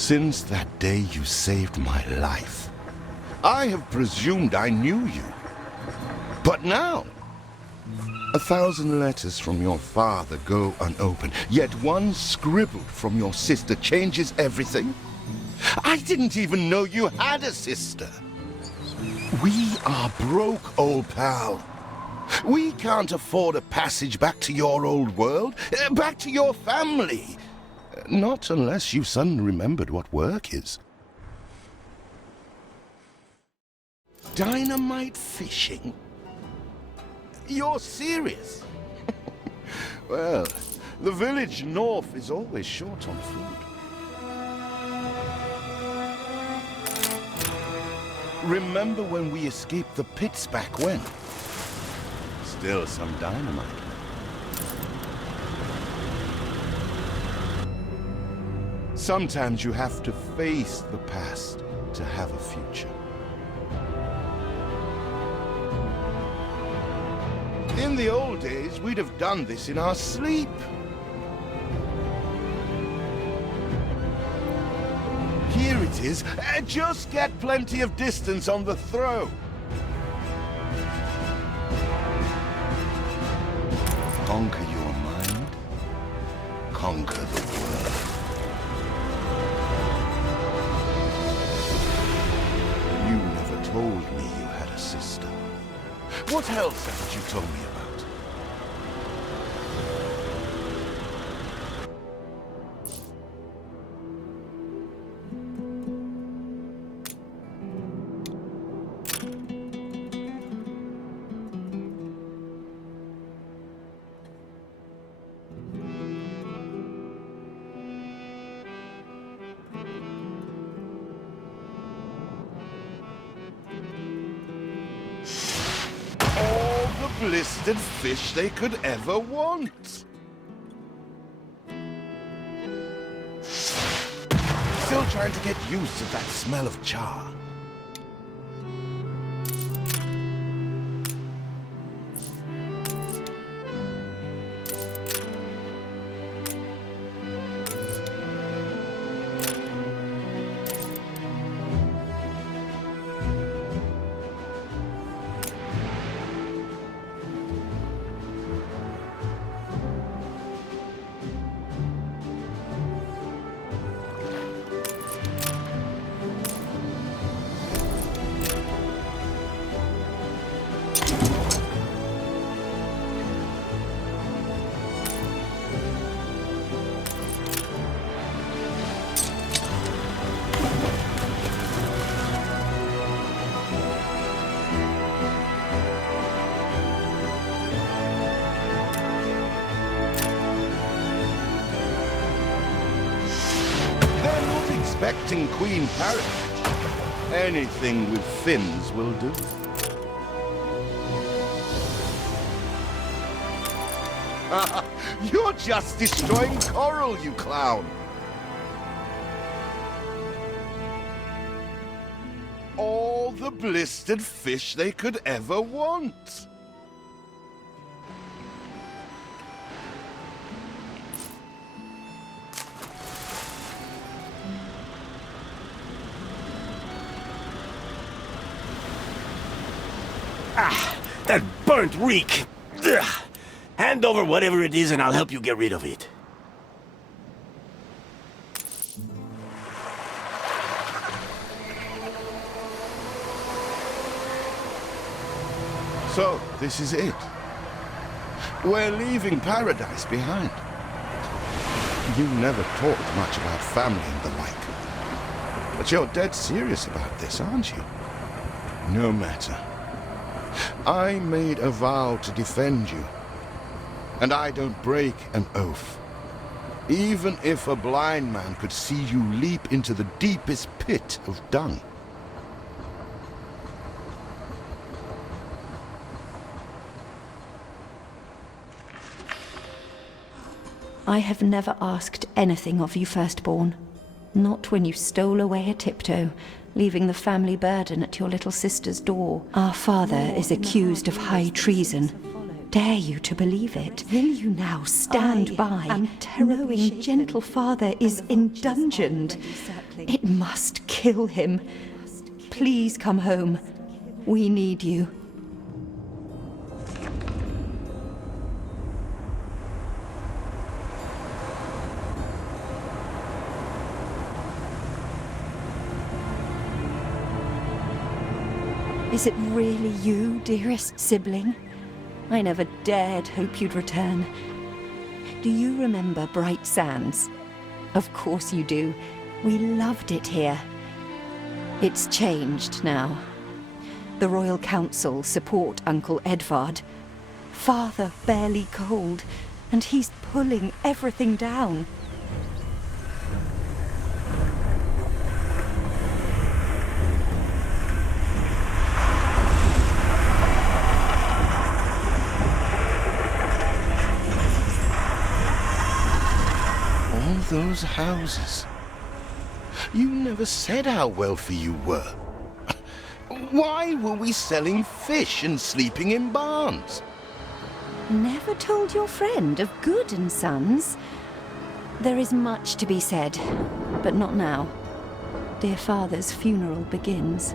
Since that day you saved my life, I have presumed I knew you. But now, 1,000 letters from your father go unopened, yet one scribbled from your sister changes everything? I didn't even know you had a sister. We are broke, old pal. We can't afford a passage back to your old world, back to your family. Not unless you suddenly remembered what work is. Dynamite fishing? You're serious? Well, the village north is always short on food. Remember when we escaped the pits back when? Still some dynamite. Sometimes you have to face the past to have a future. In the old days, we'd have done this in our sleep. Here it is. Just get plenty of distance on the throw. Conquer your mind, conquer the world. You never told me you had a sister. What else haven't you told me about? Blistered fish they could ever want. Still trying to get used to that smell of char. Expecting Queen Paradise. Anything with fins will do. You're just destroying coral, you clown! All the blistered fish they could ever want. Ah, that burnt reek! Ugh. Hand over whatever it is and I'll help you get rid of it. So, this is it. We're leaving paradise behind. You never talked much about family and the like. But you're dead serious about this, aren't you? No matter. I made a vow to defend you, and I don't break an oath. Even if a blind man could see you leap into the deepest pit of dung. I have never asked anything of you, firstborn. Not when you stole away a tiptoe, leaving the family burden at your little sister's door. Our father is accused of high treason. dare you to believe it. Will you now stand by, knowing gentle father is indungeoned? It must kill him. Please come home. We need you. Is it really you, dearest sibling? I never dared hope you'd return. Do you remember Bright Sands? Of course you do. We loved it here. It's changed now. The Royal Council support Uncle Edvard. Father barely cold, and he's pulling everything down. All those houses. You never said how wealthy you were. Why were we selling fish and sleeping in barns? Never told your friend of Good and Sons? There is much to be said, but not now. Dear father's funeral begins.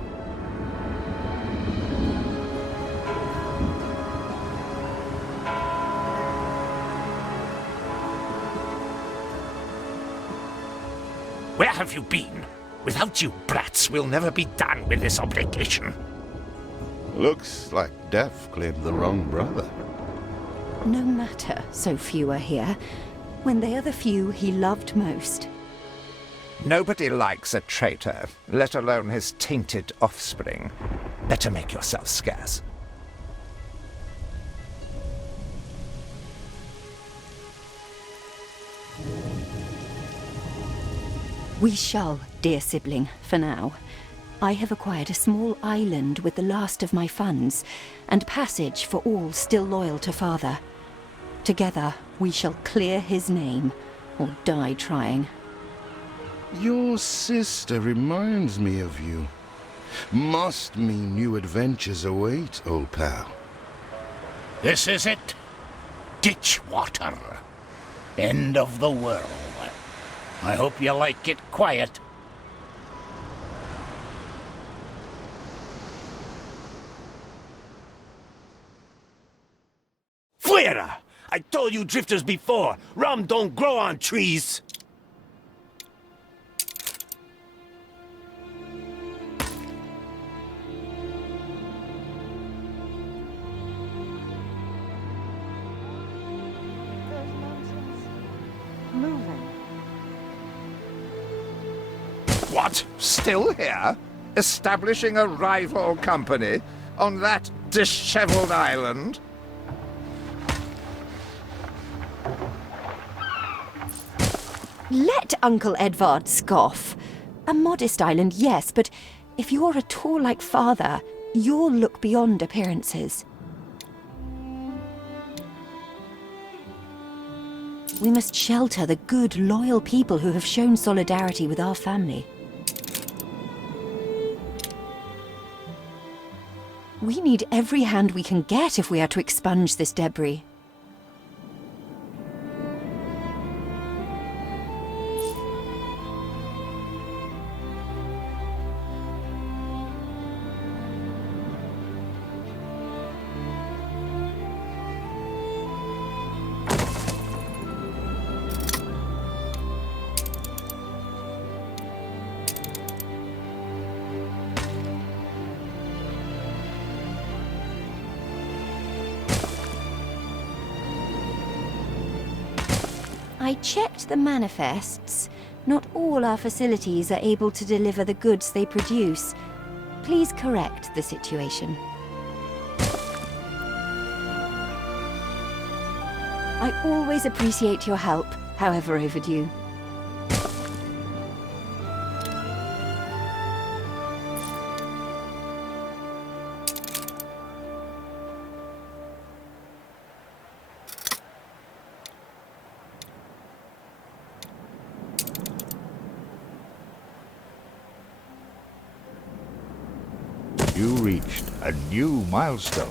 Where have you been? Without you brats, we'll never be done with this obligation. Looks like Death claimed the wrong brother. No matter, so few are here, when they are the few he loved most. Nobody likes a traitor, let alone his tainted offspring. Better make yourself scarce. We shall, dear sibling, for now. I have acquired a small island with the last of my funds, and passage for all still loyal to father. Together, we shall clear his name, or die trying. Your sister reminds me of you. Must mean new adventures await, old pal. This is it. Ditch water. End of the world. I hope you like it quiet. Fuera! I told you drifters before, rum don't grow on trees. What? Still here? Establishing a rival company on that disheveled island? Let Uncle Edvard scoff. A modest island, yes, but if you're at all like father, you'll look beyond appearances. We must shelter the good, loyal people who have shown solidarity with our family. We need every hand we can get if we are to expunge this debris. I checked the manifests. Not all our facilities are able to deliver the goods they produce. Please correct the situation. I always appreciate your help, however overdue. You reached a new milestone.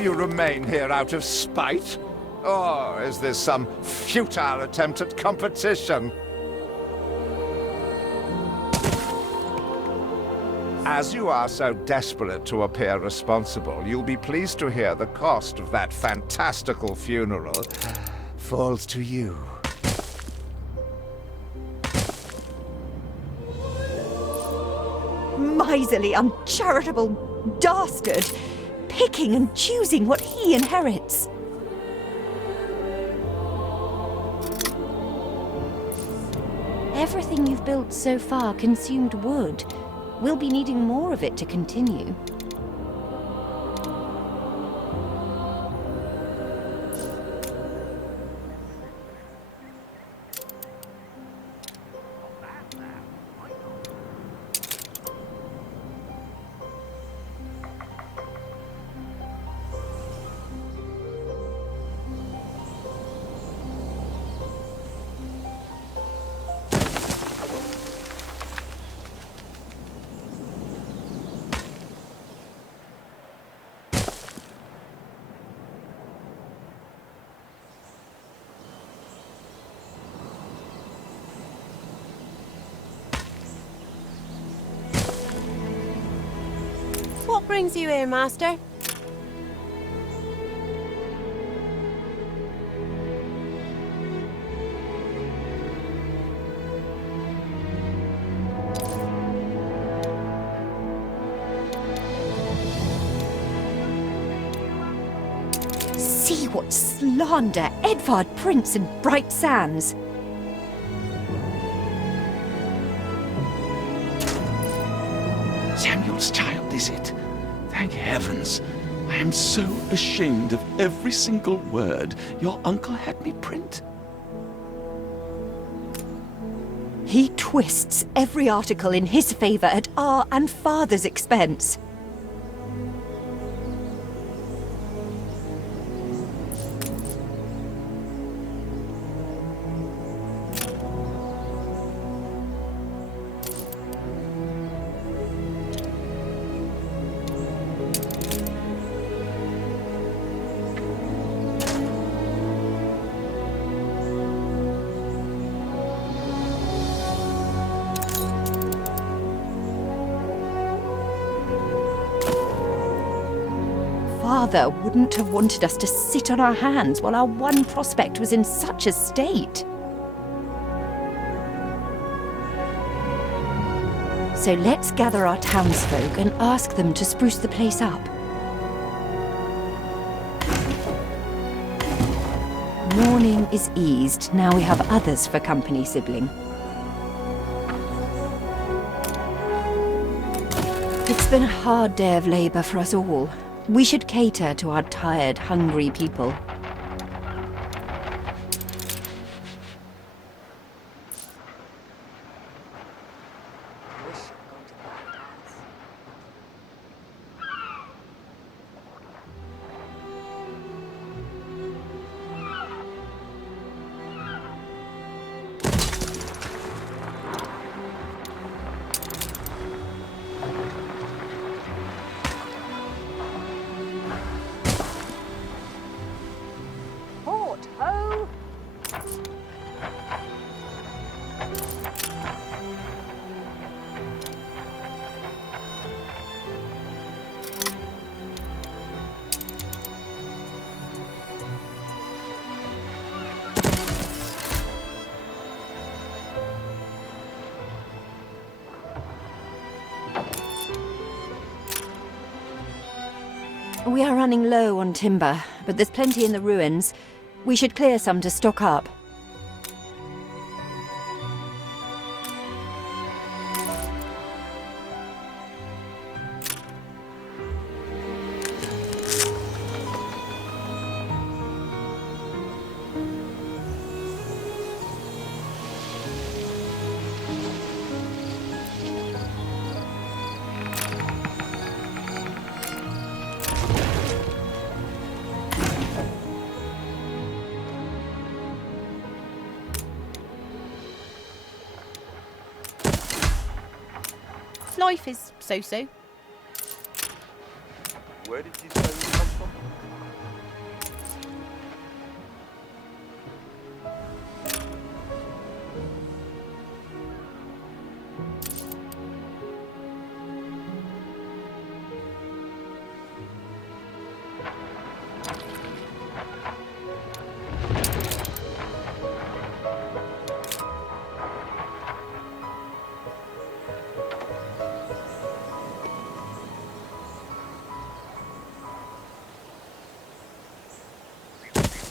you remain here out of spite? Or is this some futile attempt at competition? As you are so desperate to appear responsible, you'll be pleased to hear the cost of that fantastical funeral falls to you. Miserly, uncharitable dastard! Picking and choosing what he inherits. Everything you've built so far consumed wood. We'll be needing more of it to continue. What brings you here, Master? See what slander Edvard Prince and Bright Sands. Samuel's child, is it? Thank heavens. I am so ashamed of every single word your uncle had me print. He twists every article in his favor at our and Father's expense. Father wouldn't have wanted us to sit on our hands while our one prospect was in such a state. So let's gather our townsfolk and ask them to spruce the place up. Mourning is eased. Now we have others for company, sibling. It's been a hard day of labor for us all. We should cater to our tired, hungry people. We are running low on timber, but there's plenty in the ruins. We should clear some to stock up. Life is so-so. Where did you say you come from?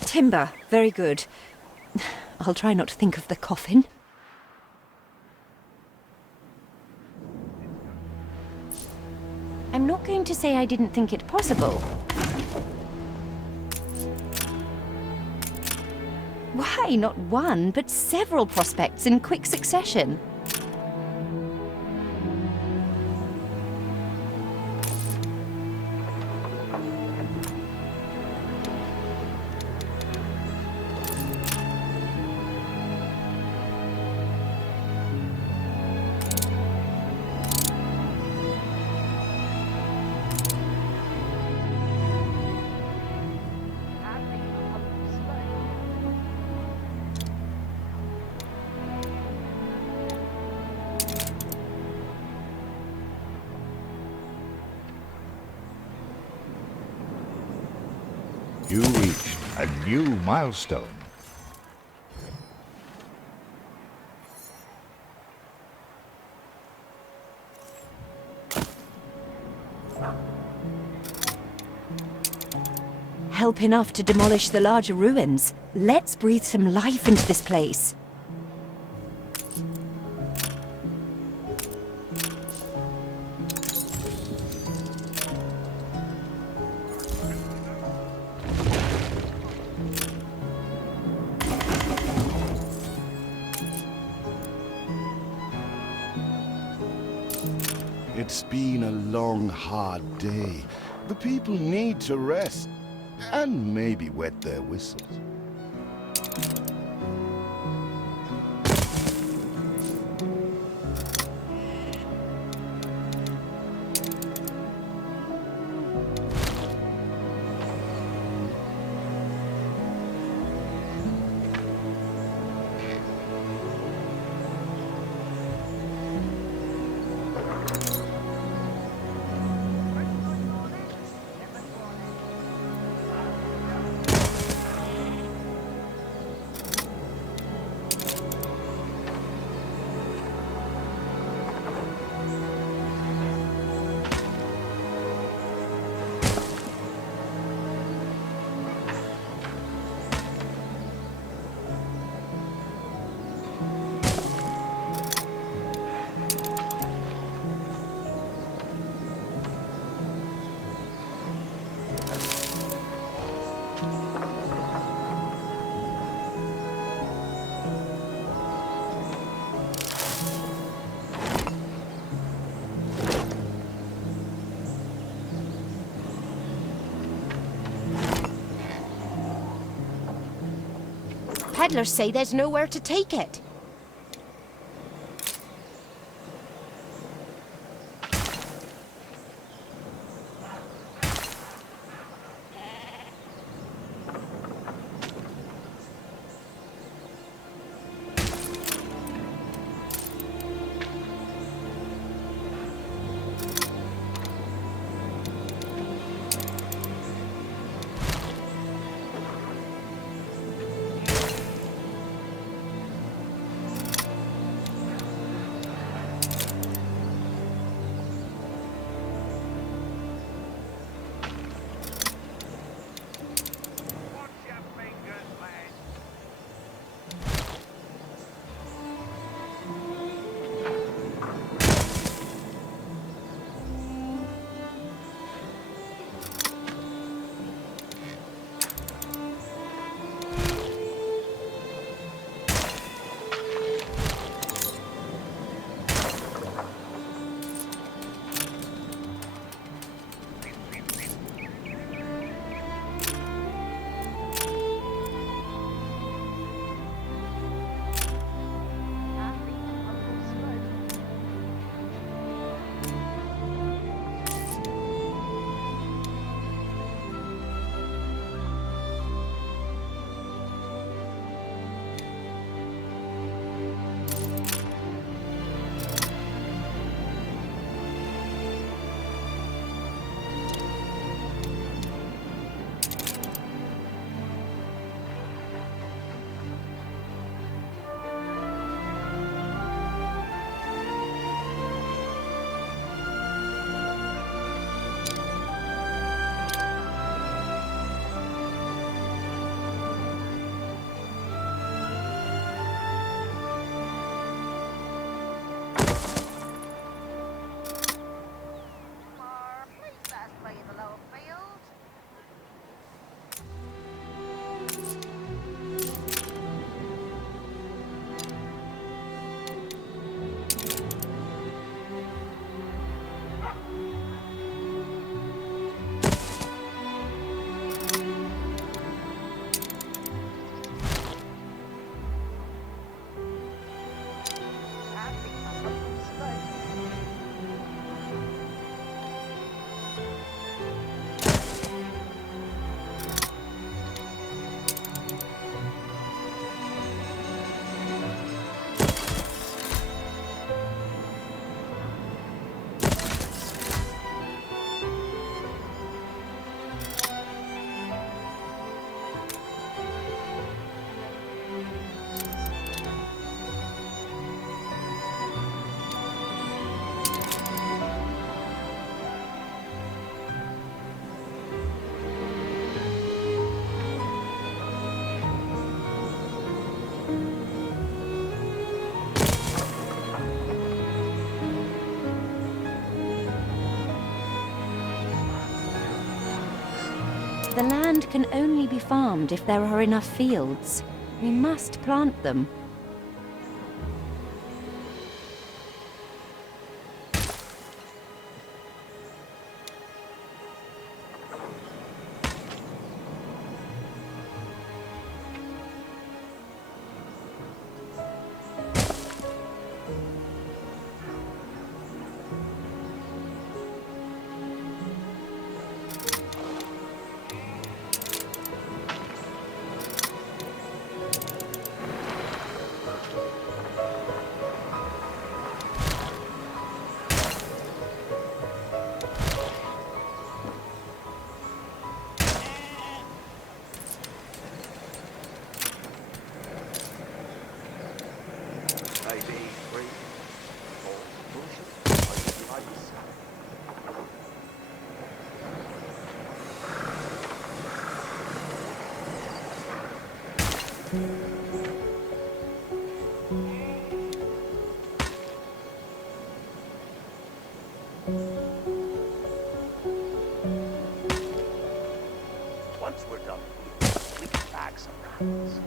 Timber, very good. I'll try not to think of the coffin. I'm not going to say I didn't think it possible. Why not one, but several prospects in quick succession? You reached a new milestone. Help enough to demolish the larger ruins. Let's breathe some life into this place. It's been a long, hard day. The people need to rest. And maybe wet their whistles. Peddlers say there's nowhere to take it. The land can only be farmed if there are enough fields. We must plant them. Once we're done, we can bag some rabbits.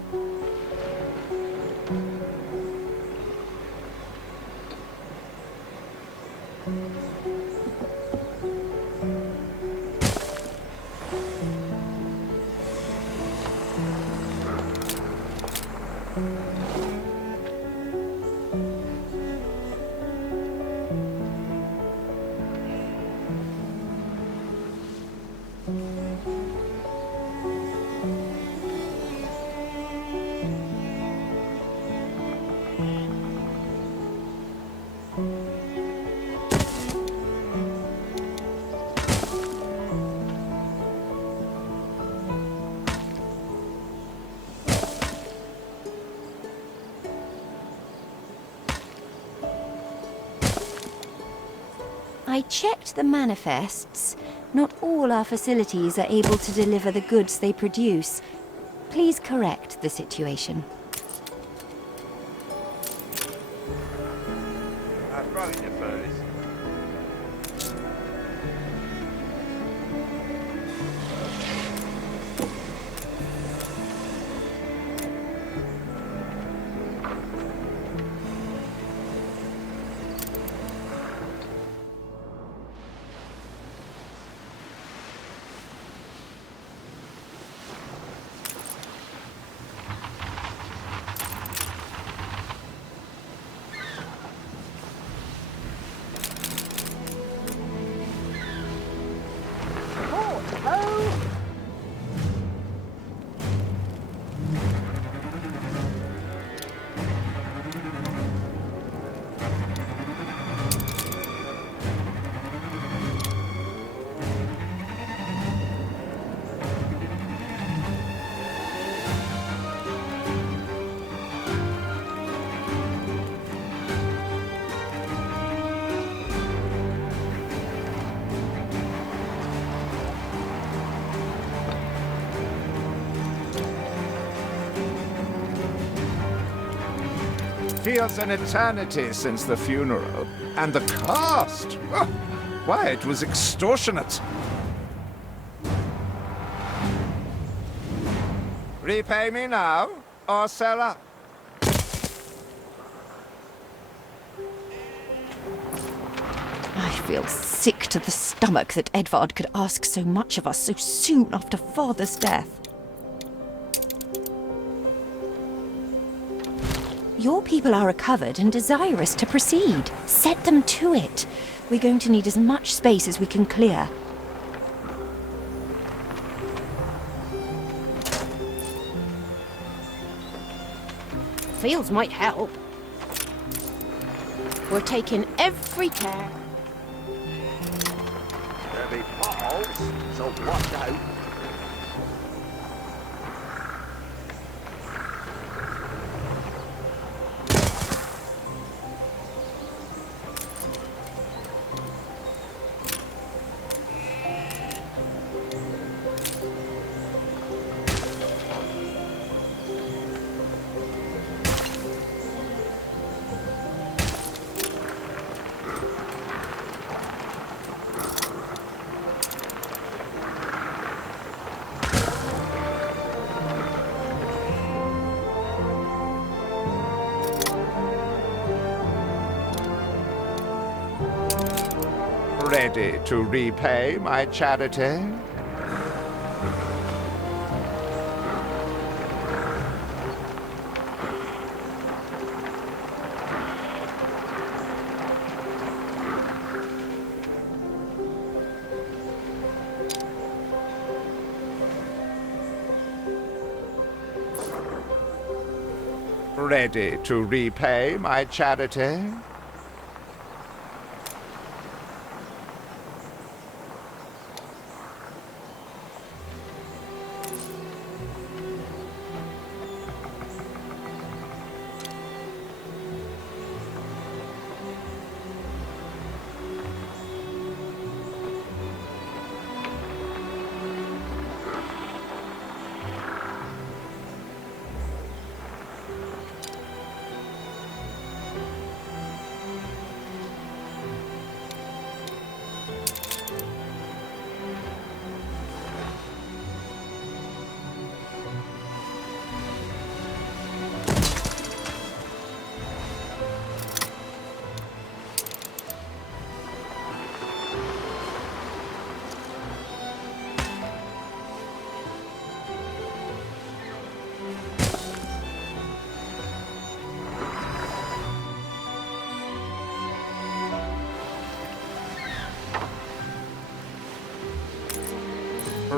I checked the manifests. Not all our facilities are able to deliver the goods they produce. Please correct the situation. That's right, the furnace. Feels an eternity since the funeral. And the cost! Oh, why, it was extortionate. Repay me now, or sell up. I feel sick to the stomach that Edvard could ask so much of us so soon after Father's death. Your people are recovered and desirous to proceed. Set them to it. We're going to need as much space as we can clear. Fields might help. We're taking every care. There'll be potholes, so watch out. Ready to repay my charity? Ready to repay my charity?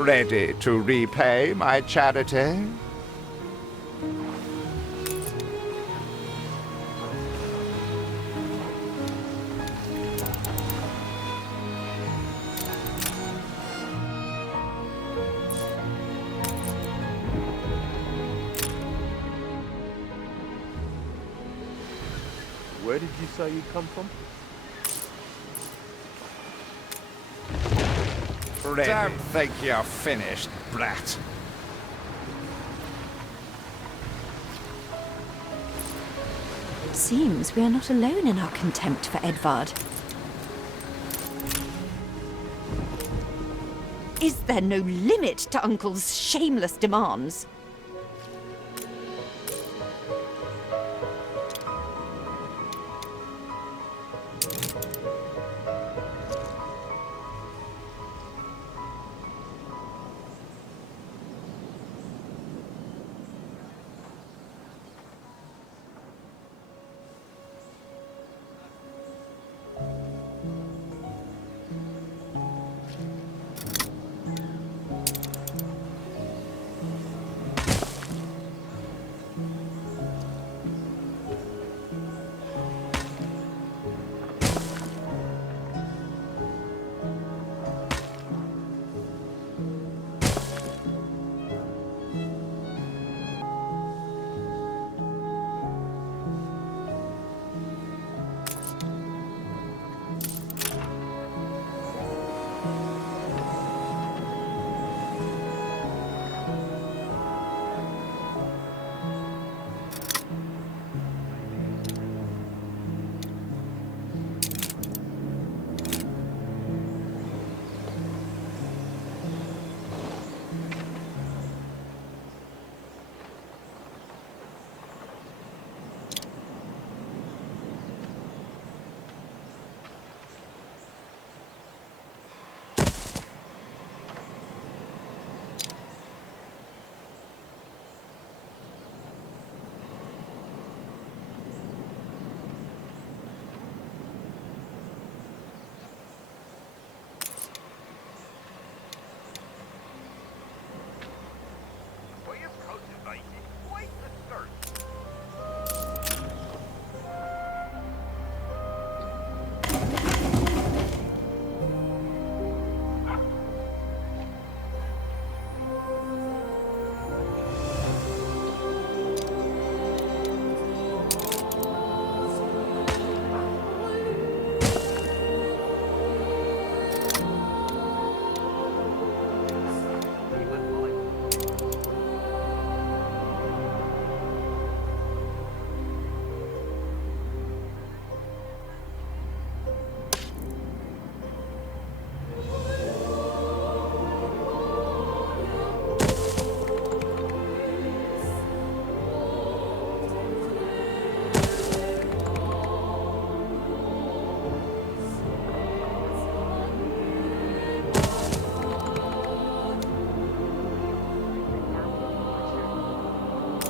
Ready to repay my charity? Where did you say you come from? Ready. Don't think you're finished, brat. Seems we are not alone in our contempt for Edvard. Is there no limit to Uncle's shameless demands?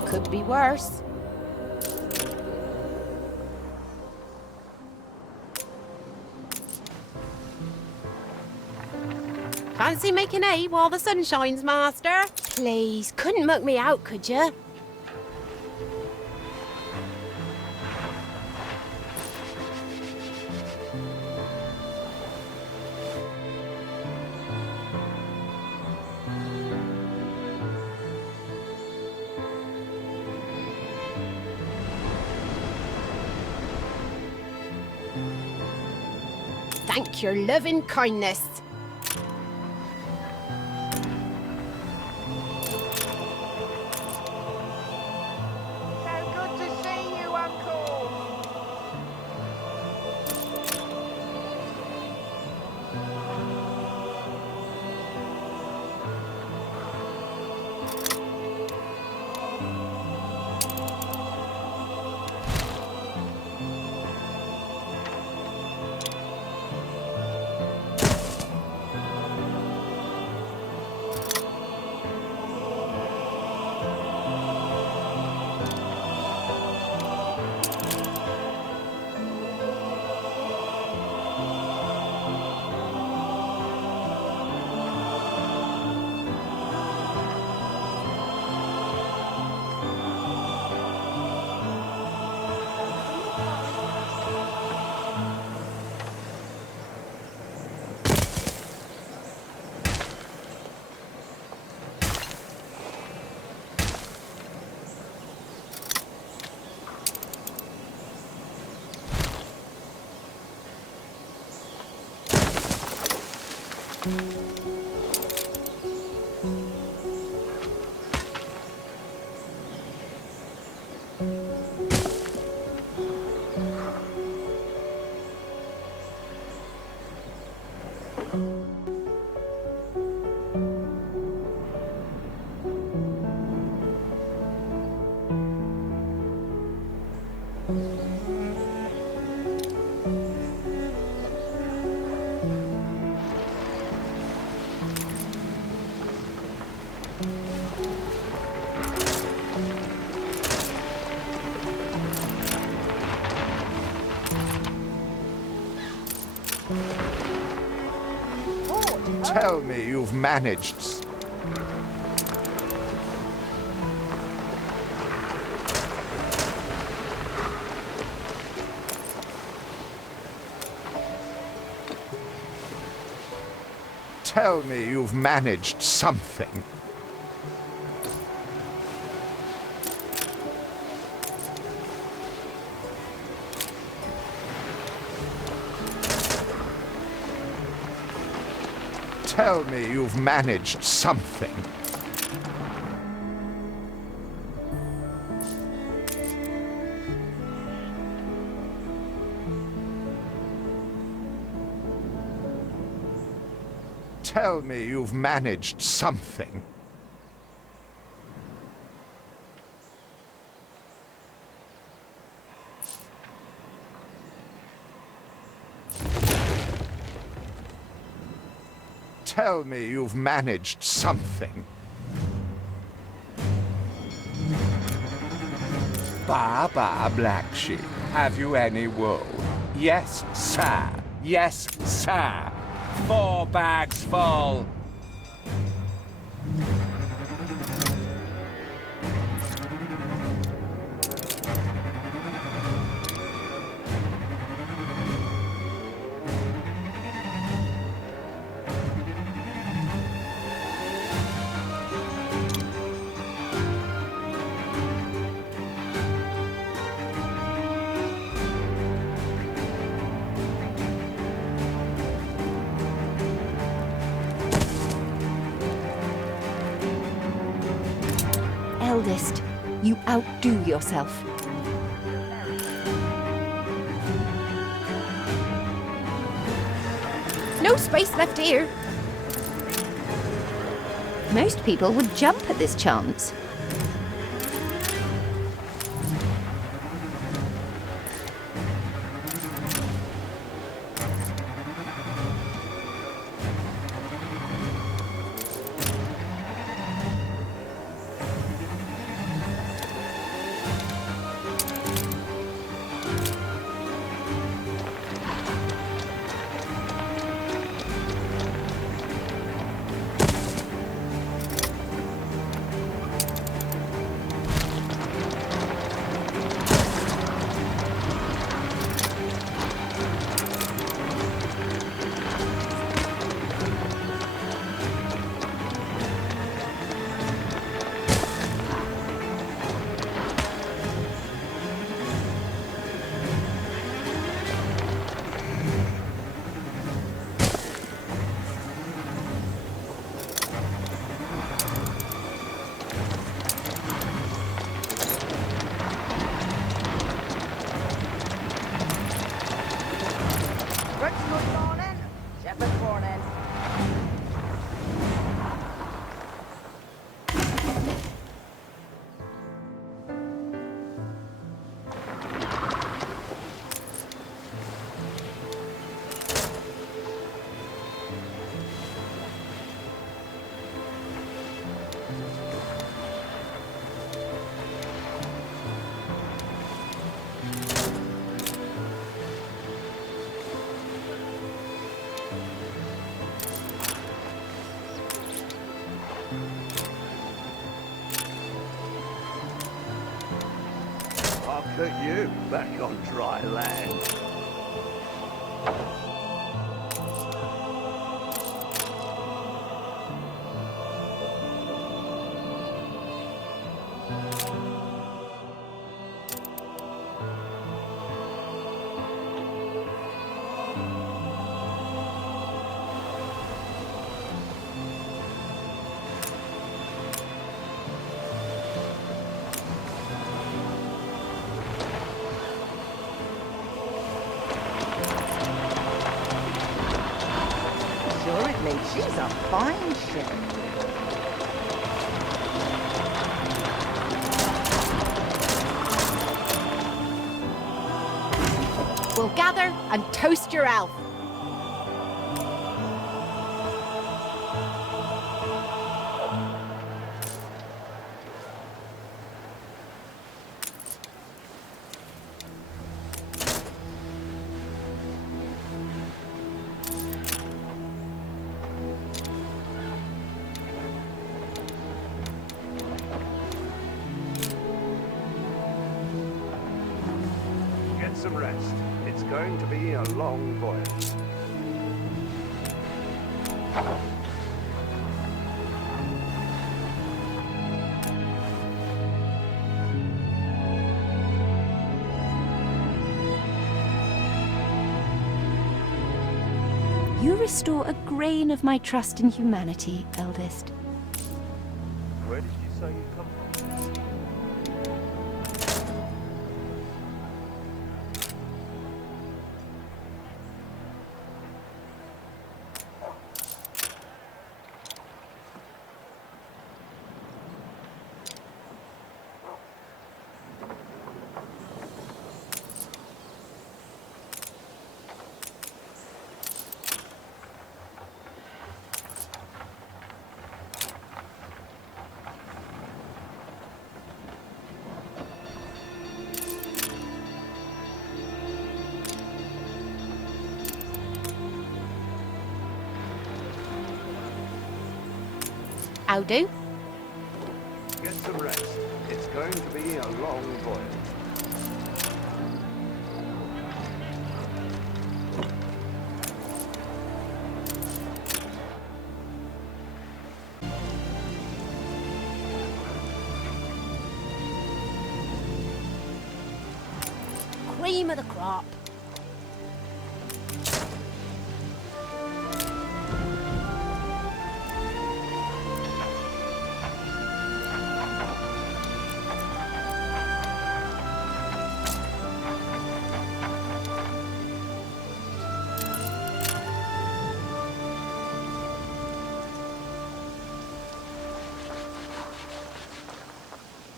Could be worse. Fancy making hay while the sun shines, Master? Please, couldn't muck me out, could you? Thank your loving kindness. So good to see you, Uncle. Tell me you've managed. Tell me you've managed something. Tell me you've managed something. Tell me you've managed something. Tell me you've managed something. Ba, black sheep. Have you any wool? Yes, sir. Yes, sir. 4 bags full. Eldest, you outdo yourself. No space left here. Most people would jump at this chance. Look at you, back on dry land. Assuredly, she's a fine ship. We'll gather and toast your elf. Get some rest. It's going to be a long voyage. You restore a grain of my trust in humanity, eldest. Where did you say you come from? How do? Get some rest. It's going to be a long voyage. Cream of the crop.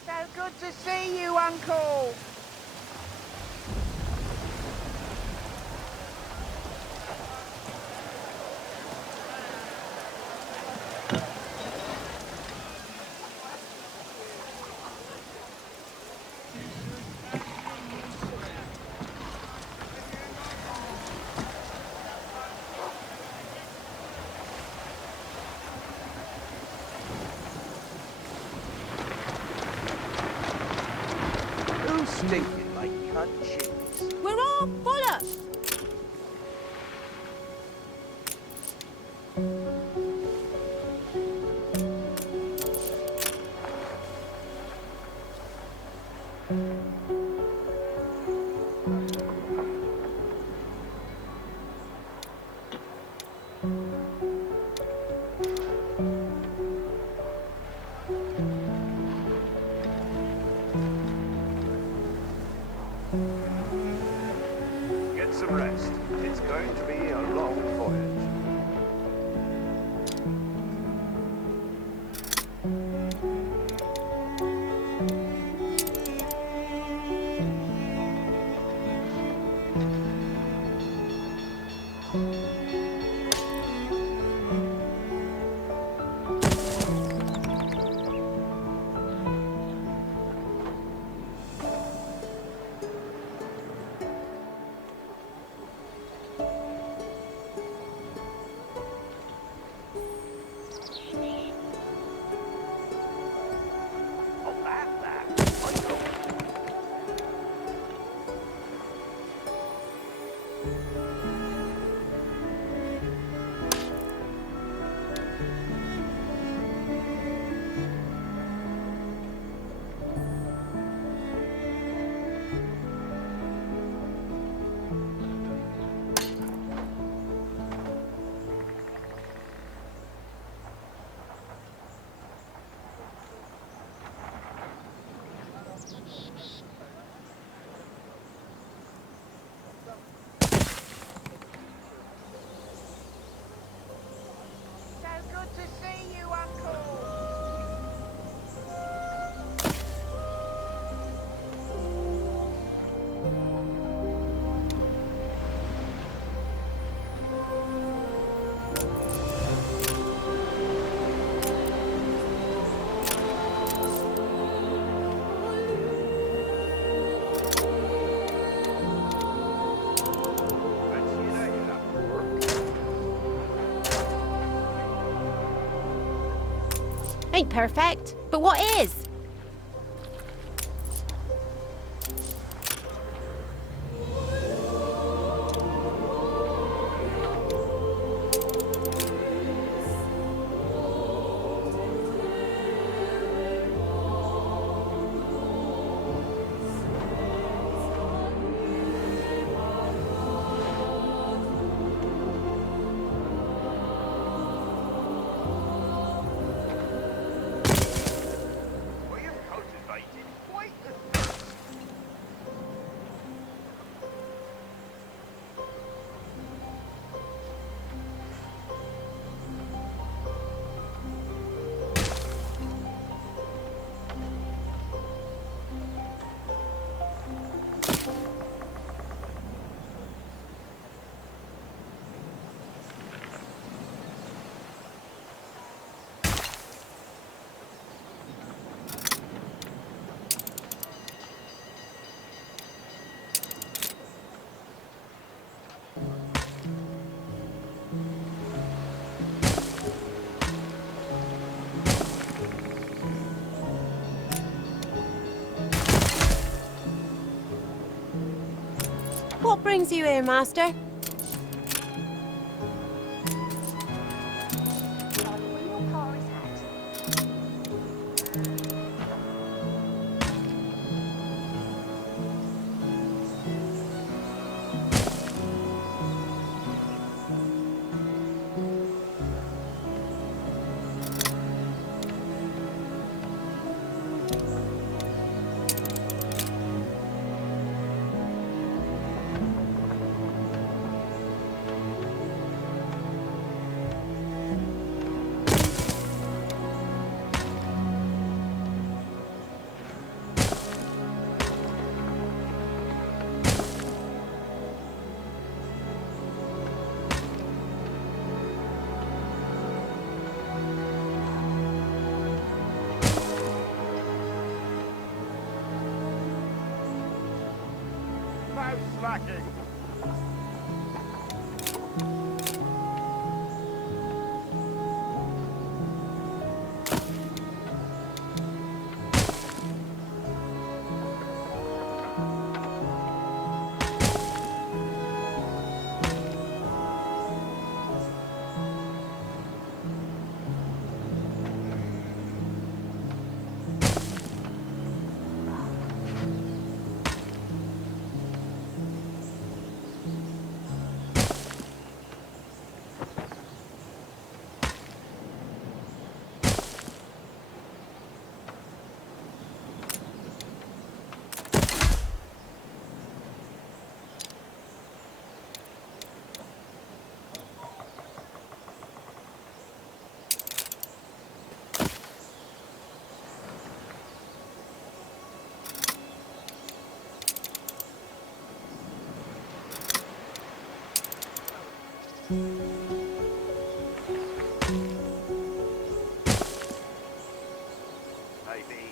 So good to see you, Uncle. Who's stinking like cut cheese? We're all full of. Ain't perfect, but what is? What brings you here, Master? Slacking. Maybe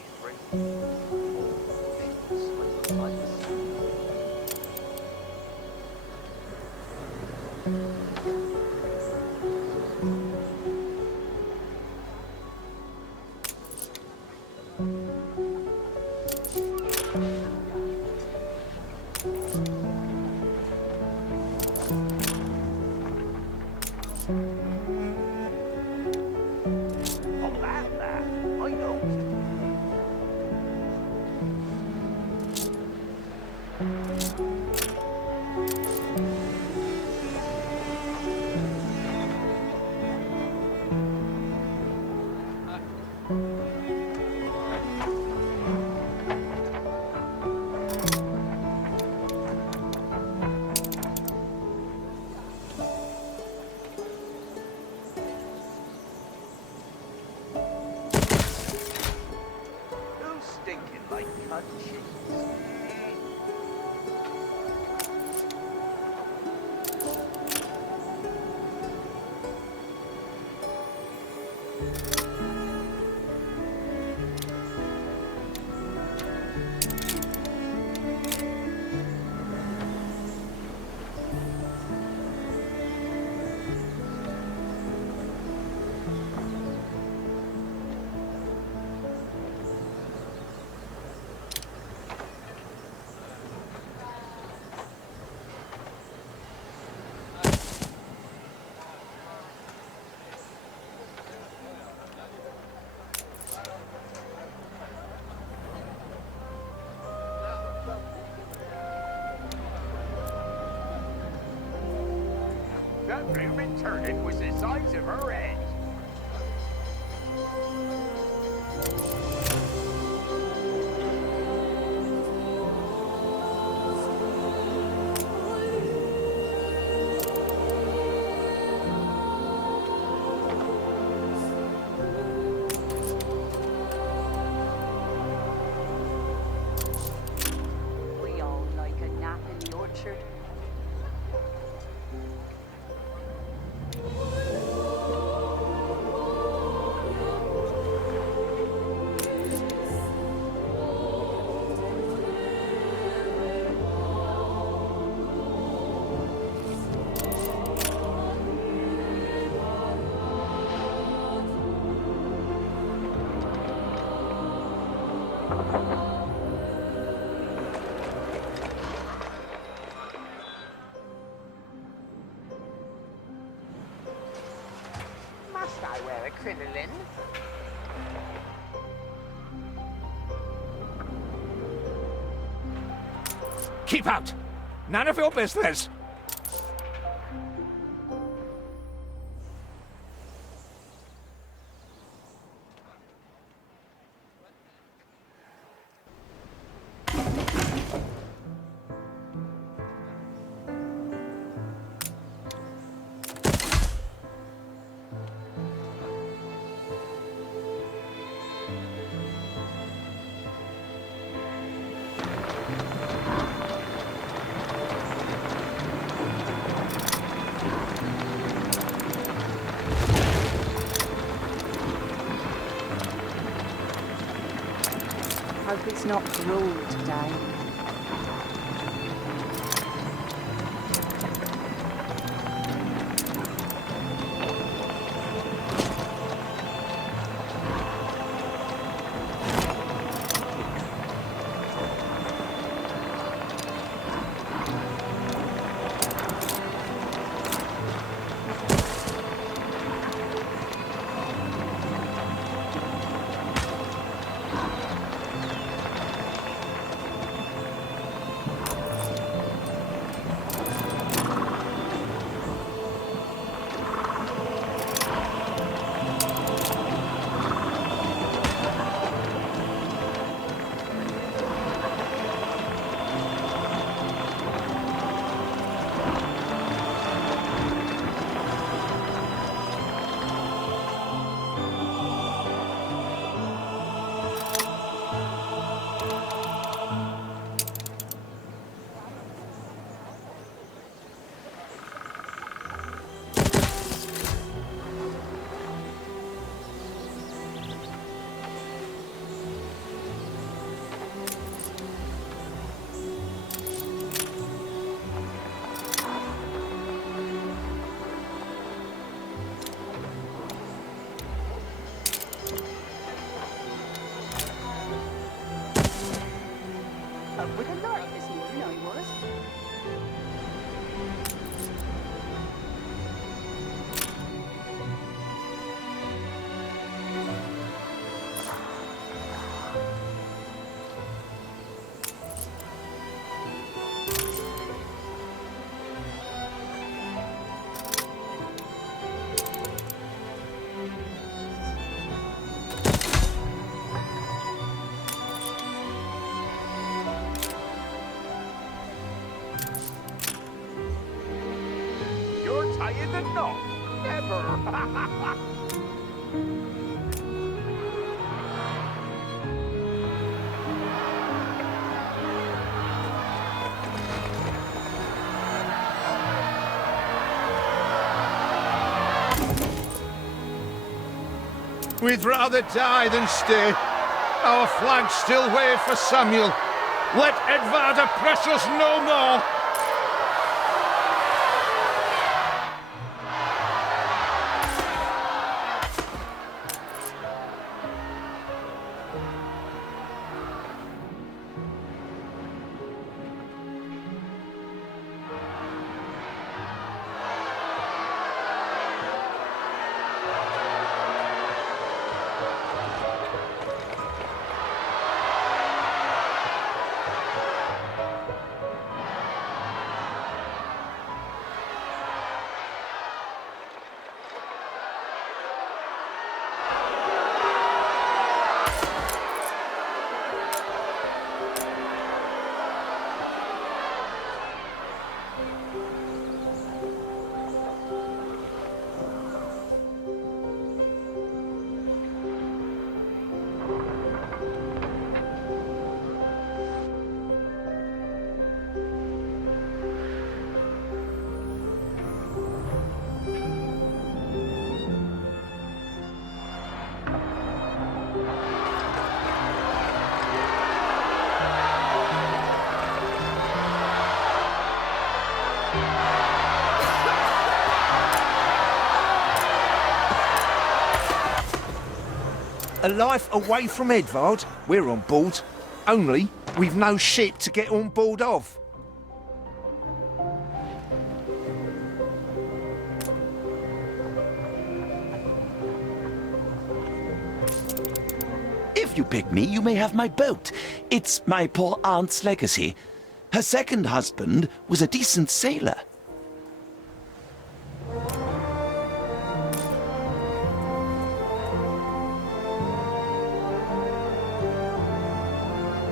bloomin' turnip was the size of her head. We all like a nap in the orchard. Must I wear a crinoline? Keep out! None of your business! Hope it's not gruel today. Up with a lark this morning, I was. You're tying the knot. Never. We'd rather die than stay. Our flags still wave for Samuel. Let Edvarda press us no more. a life away from Edvard, we're on board. Only, we've no ship to get on board of. If you pick me, you may have my boat. It's my poor aunt's legacy. Her second husband was a decent sailor.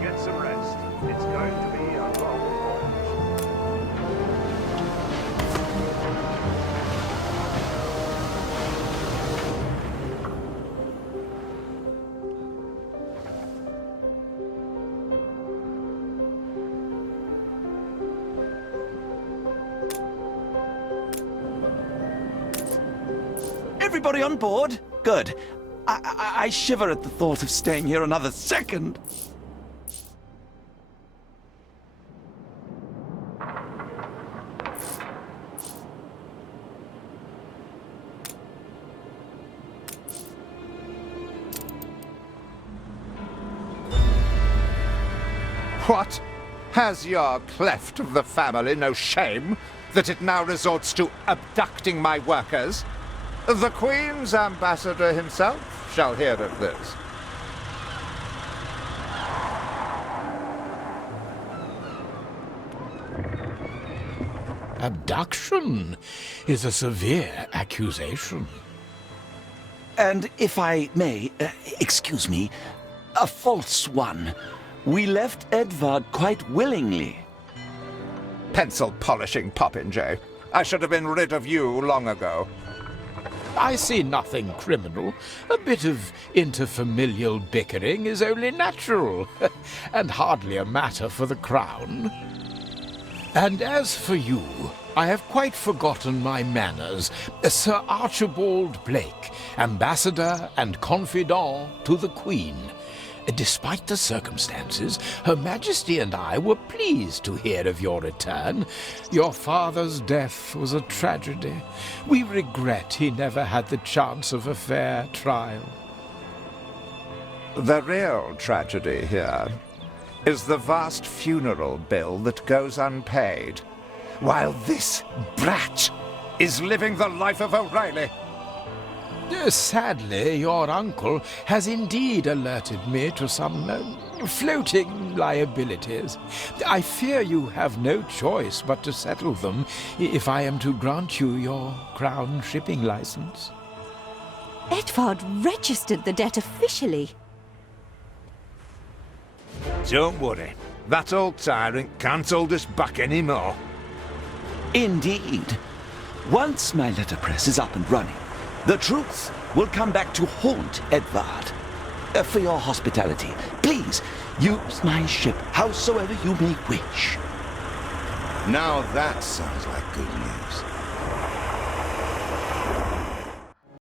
Get some rest. It's going to be a long voyage. Everybody on board? Good. I shiver at the thought of staying here another second. What? Has your cleft of the family no shame that it now resorts to abducting my workers? The Queen's ambassador himself shall hear of this. Abduction is a severe accusation. And if I may, excuse me, a false one. We left Edvard quite willingly. Pencil polishing popinjay. I should have been rid of you long ago. I see nothing criminal. A bit of interfamilial bickering is only natural, and hardly a matter for the crown. And as for you, I have quite forgotten my manners. Sir Archibald Blake, ambassador and confidant to the Queen. Despite the circumstances, Her Majesty and I were pleased to hear of your return. Your father's death was a tragedy. We regret he never had the chance of a fair trial. The real tragedy here is the vast funeral bill that goes unpaid, while this brat is living the life of O'Reilly. Sadly, your uncle has indeed alerted me to some floating liabilities. I fear you have no choice but to settle them if I am to grant you your crown shipping license. Edvard registered the debt officially. Don't worry, that old tyrant can't hold us back anymore. Indeed. Once my letterpress is up and running, the truth will come back to haunt Edvard. For your hospitality, please use my ship howsoever you may wish. Now that sounds like good news.